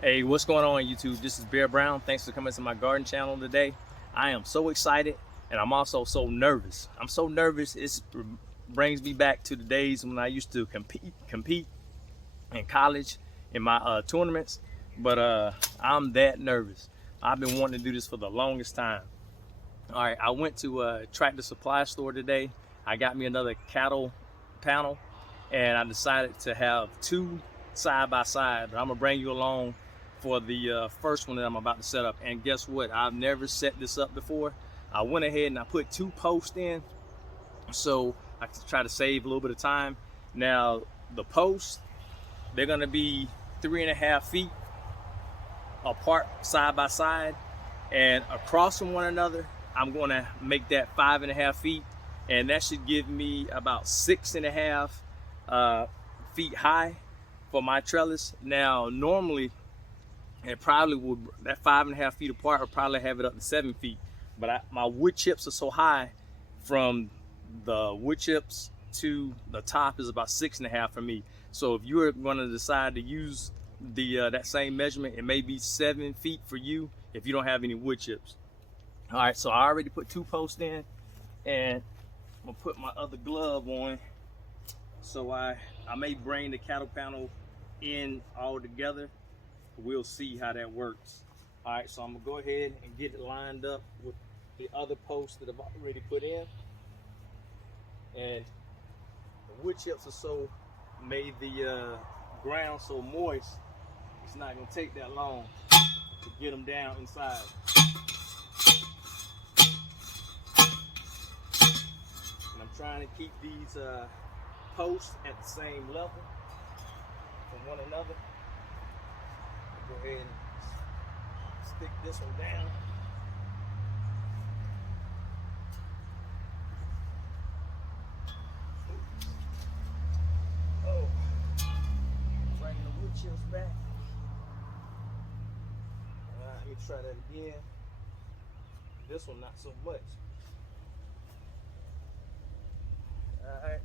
Hey, what's going on YouTube? This is Bear Brown. Thanks for coming to my garden channel today. I am so excited and I'm also so nervous. I'm so nervous it brings me back to the days when I used to compete in college in my tournaments. But I'm that nervous. I've been wanting to do this for the longest time. All right, I went to a tractor supply store today. I got me another cattle panel and I decided to have two side by side, but I'm gonna bring you along for the first one that I'm about to set up. And guess what? I've never set this up before. I went ahead and I put two posts in so I can try to save a little bit of time. Now the posts, they're gonna be 3.5 feet apart side by side, and across from one another I'm going to make that 5.5 feet, and that should give me about 6.5 feet high for my trellis. Now normally it probably would, that 5.5 feet apart would probably have it up to 7 feet, but my wood chips are so high, from the wood chips to the top is about 6.5 for me. So if you're going to decide to use the that same measurement, it may be 7 feet for you if you don't have any wood chips. All right, so I already put two posts in, and I'm gonna put my other glove on. So I may bring the cattle panel in all together. We'll see how that works. All right, so I'm gonna go ahead and get it lined up with the other posts that I've already put in. And the wood chips are so made the ground so moist, it's not gonna take that long to get them down inside. And I'm trying to keep these posts at the same level from one another. Go ahead and stick this one down. Oh, bring the wood chips back. All right, let me try that again. This one not so much. All right.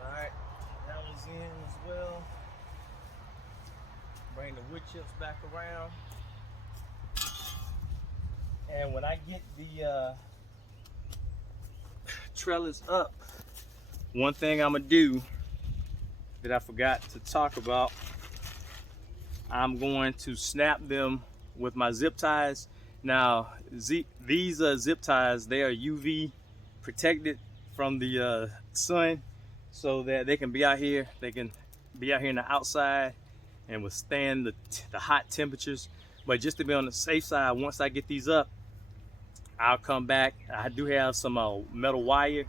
Alright, that one's in as well. Bring the wood chips back around. And when I get the trellis up, one thing I'm gonna do that I forgot to talk about, I'm going to snap them with my zip ties. Now these zip ties, they are UV protected from the sun, so that they can be out here. They can be out here in the outside and withstand the hot temperatures. But just to be on the safe side, once I get these up, I'll come back. I do have some metal wire.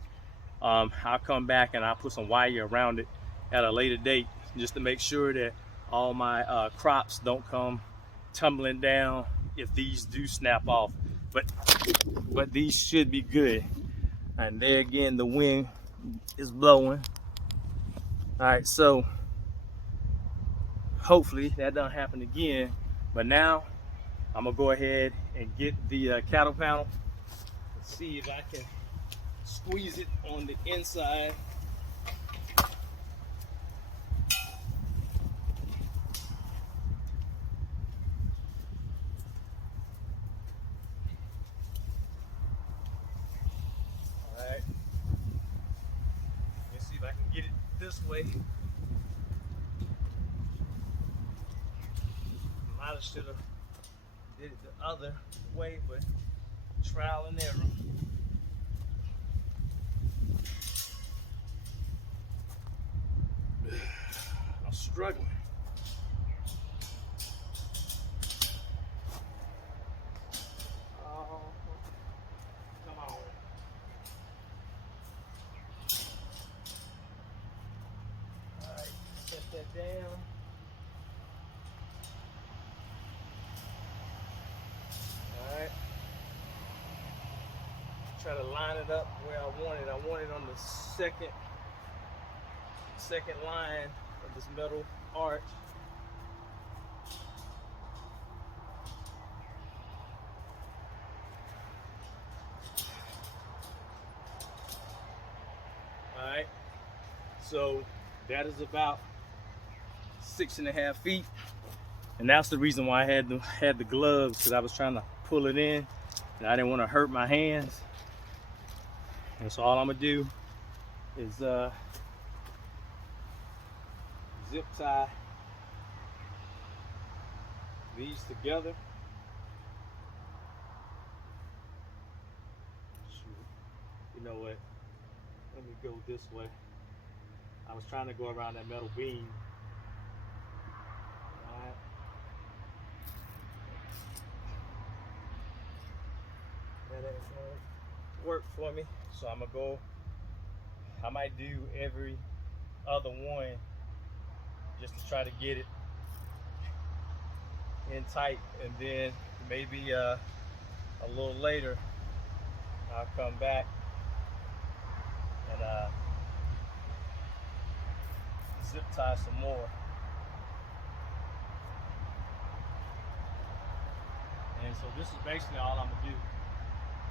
I'll come back and I'll put some wire around it at a later date, just to make sure that all my crops don't come tumbling down if these do snap off. But these should be good. And there again, the wind is blowing. All right, so hopefully that doesn't happen again. But now I'm gonna go ahead and get the cattle panel and see if I can squeeze it on the inside. All right, let's see if I can get it this way. Might have should have did it the other way, but trial and error. I'm struggling. Oh, come on. All right, set that down. All right. Try to line it up where I want it. I want it on the second line of this metal arch. So that is about 6.5 feet. And that's the reason why I had the gloves, because I was trying to pull it in and I didn't want to hurt my hands. And so all I'm gonna do is zip tie these together. You know what? Let me go this way. I was trying to go around that metal beam. Alright. That ain't gonna work for me. So I'm gonna go, I might do every other one just to try to get it in tight, and then maybe a little later I'll come back and zip tie some more. And so this is basically all I'm gonna do.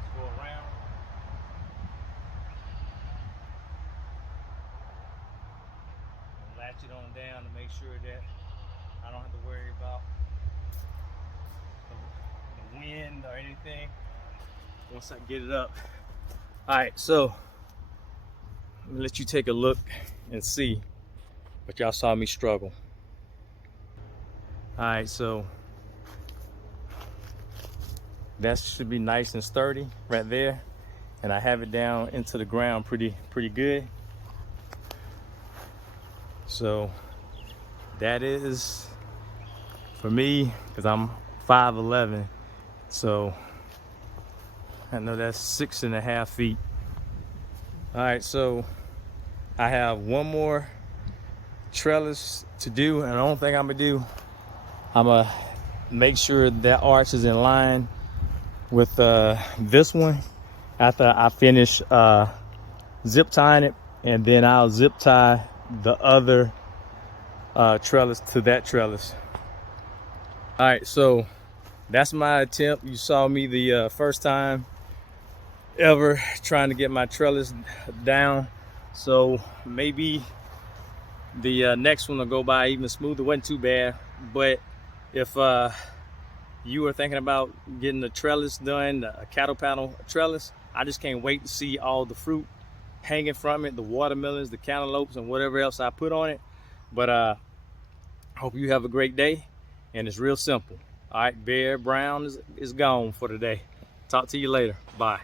Just go around. And latch it on down to make sure that I don't have to worry about the wind or anything once I get it up. All right, so let me let you take a look and see, but y'all saw me struggle. All right, so that should be nice and sturdy right there, and I have it down into the ground pretty good. So that is, for me, because I'm 5'11", so I know that's 6.5 feet. All right, so I have one more trellis to do, and the only thing I'm gonna do, I'm gonna make sure that arch is in line with this one after I finish zip tying it, and then I'll zip tie the other trellis to that trellis. All right, so that's my attempt. You saw me the first time ever trying to get my trellis down, so maybe the next one will go by even smoother. It wasn't too bad, but if you were thinking about getting a trellis done, a cattle panel trellis, I just can't wait to see all the fruit hanging from it, the watermelons, the cantaloupes, and whatever else I put on it. But I hope you have a great day, and it's real simple. All right, Bear Brown is gone for today. Talk to you later. Bye.